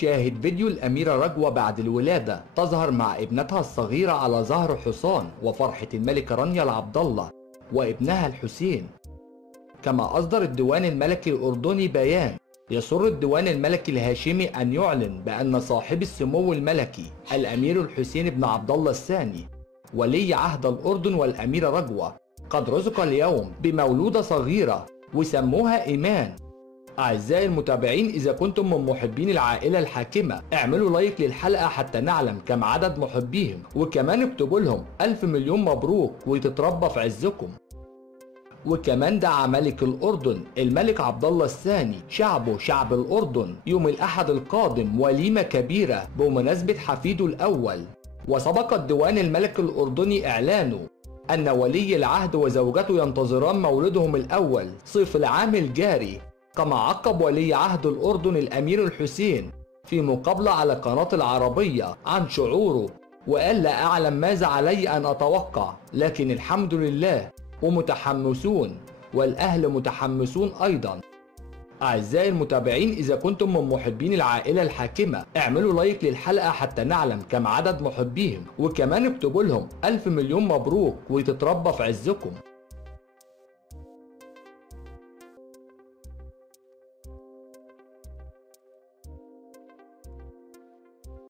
شاهد فيديو الأميرة رجوة بعد الولادة تظهر مع ابنتها الصغيرة على ظهر حصان وفرحة الملكة رانيا العبد الله وابنها الحسين. كما أصدر الديوان الملكي الأردني بيان يسر الديوان الملكي الهاشمي أن يعلن بأن صاحب السمو الملكي الأمير الحسين بن عبد الله الثاني ولي عهد الأردن والأميرة رجوة قد رزق اليوم بمولودة صغيرة وسموها إيمان. أعزائي المتابعين، إذا كنتم من محبين العائلة الحاكمة اعملوا لايك للحلقة حتى نعلم كم عدد محبيهم، وكمان اكتبوا لهم 1000 مليون مبروك وتتربى في عزكم. وكمان دعا ملك الأردن الملك عبد الله الثاني شعب الأردن يوم الأحد القادم وليمة كبيرة بمناسبة حفيده الأول. وسبق الديوان الملكي الأردني إعلانه أن ولي العهد وزوجته ينتظران مولدهم الأول صيف العام الجاري. كما عقب ولي عهد الأردن الأمير الحسين في مقابلة على قناة العربية عن شعوره، وقال: لا أعلم ماذا علي أن أتوقع، لكن الحمد لله ومتحمسون والأهل متحمسون أيضا. أعزائي المتابعين، إذا كنتم من محبين العائلة الحاكمة اعملوا لايك للحلقة حتى نعلم كم عدد محبيهم، وكمان اكتبوا لهم 1000 مليون مبروك وتتربى في عزكم.